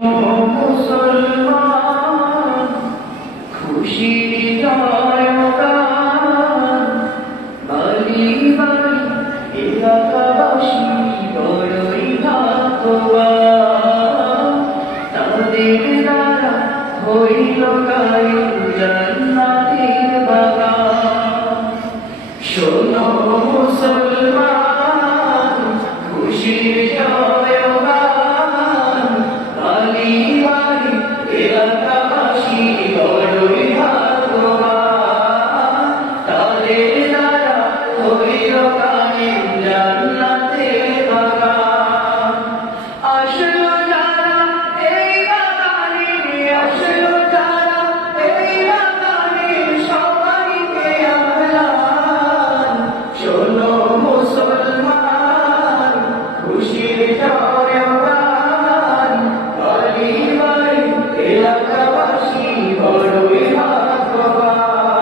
মুসলমান খুশির জয়গান বাড়ি বাড়ি এলাকাবাসী বড়ই ভাগ্যবান তাদের দ্বারা হইল কায়েম জান্নাতের বাগান। শোনো মুসলমান খুশির জয়গান বাড়ি বাড়ি এলাকাবাসী বড়ই ভাগ্যবান তাদের দ্বারা হইল কায়েম জান্নাতের বাগান। আসলো যারা এই বাগানে, আসলো যারা এই বাগানে সবাইকে আহ্বান। শোনো মুসলমান খুশির জয়গান বাড়ি বাড়ি এলাকাবাসী বড়ই ভাগ্যবান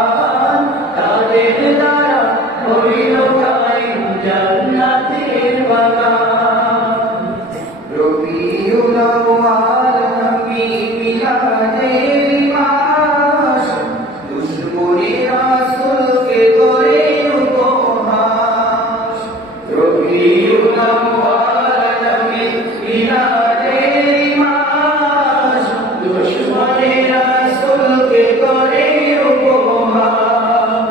তাদের দ্বারা হইল কায়েম জান্নাতের বাগান। রবিউল আউয়াল নবী মিলাদের মাস দুশমনে রাসূলকে করে উপহাস। রবিউল আউয়াল নবী মিলাদের মাস দুশমনে রাসূলকে করে উপহাস।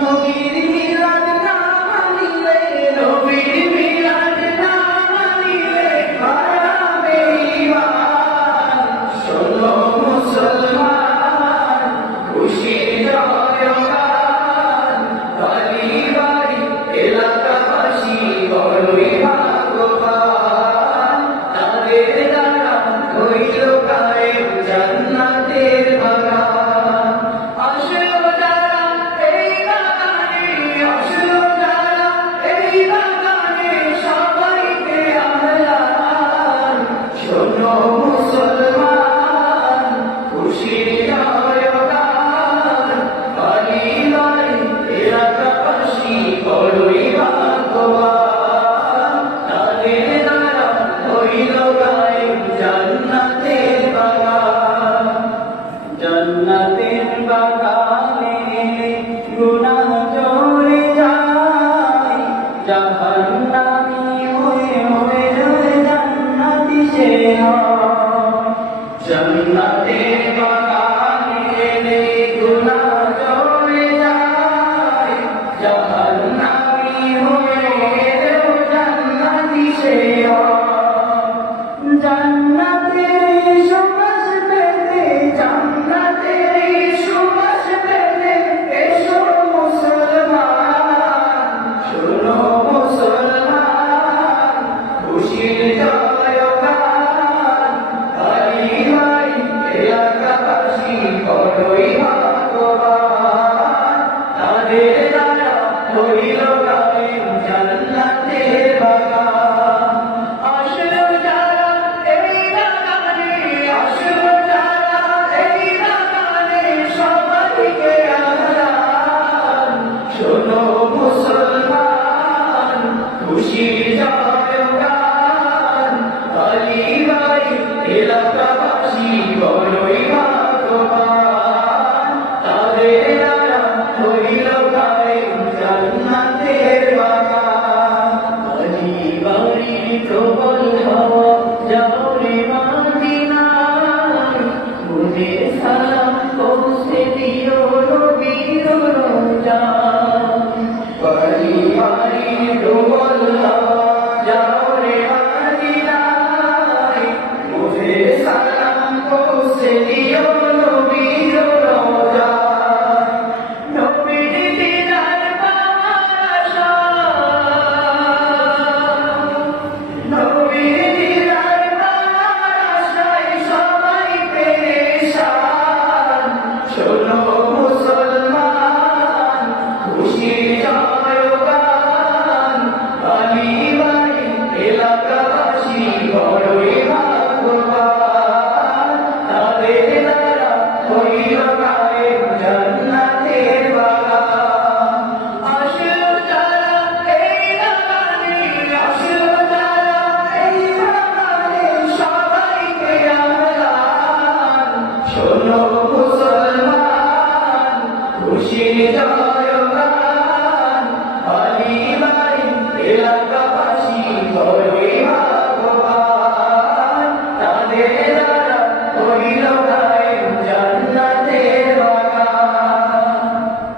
নবীর মিলাদ না মানিলে, নবীর মিলাদ না মানিলে হারাবে ঈমান। শোনো মুসলমান খুশির জয়গান বাড়ি বাড়ি এলাকাবাসী বড়ই ভাগ্যবান তাদের দ্বারা হইল কায়েম জান্নাতের বাগান। আসলো যারা এই বাগানে, আসলো যারা এই বাগানে সবাইকে আহ্বান। শোনো মুসলমান খুশির জয়গান বাড়ি বাড়ি এলাকাবাসী বড়ই ভাগ্যবান তাদের দ্বারা হইল কায়েম জান্নাতের বাগান। জান্নাতের বাগানে গুনাহ চলে যায়, জাহান্নামী হয়ে হয়ে যায় জান্নাতি সে হয়। জান্নাতের বাগানে গুনাহ চলে যায়, জাহান্নামী হয়ে গেলেও জান্নাতি সে হয়। জান্নাতের সুবাস পেতে, জান্নাতের সুবাস পেতে এসো মুসলমান। শোনো মুসলমান খুশির জয়গান বাড়ি বাড়ি এলাকাবাসী বড়ই ভাগ্যবান তাদের দ্বারা হইল কায়েম জান্নাতের বাগান। আসলো যারা এই বাগানে, আসলো যারা এই বাগানে সবাইকে আহ্বান। শোনো মুসলমান খুশির জয়গান বাড়ি বাড়ি এলাকাবাসী বড়ই ভাগ্যবান তাদের দ্বারা হইল কায়েম জান্নাতের বাগান। বাড়ি বাড়ি প্রবল হাওয়া যাও রে মদিনায়, মনে সালাম পৌঁছে দিও নবীর রওজায়। বাড়ি বাড়ি প্রবল হাওয়া যাও রে মদিনায়, মনে সালাম পৌঁছে দিও নবীর রওজায়। নবীর দিদার পাওয়ার আশায়, নবীর দিদার পাওয়ার আশায় সবাই পেরেশান। শোনো মুসলমান খুশির জয়গান বাড়ি বাড়ি এলাকাবাসী বড়ই ভাগ্যবান তাদের দ্বারা জয়গান পালিবাই এলাকা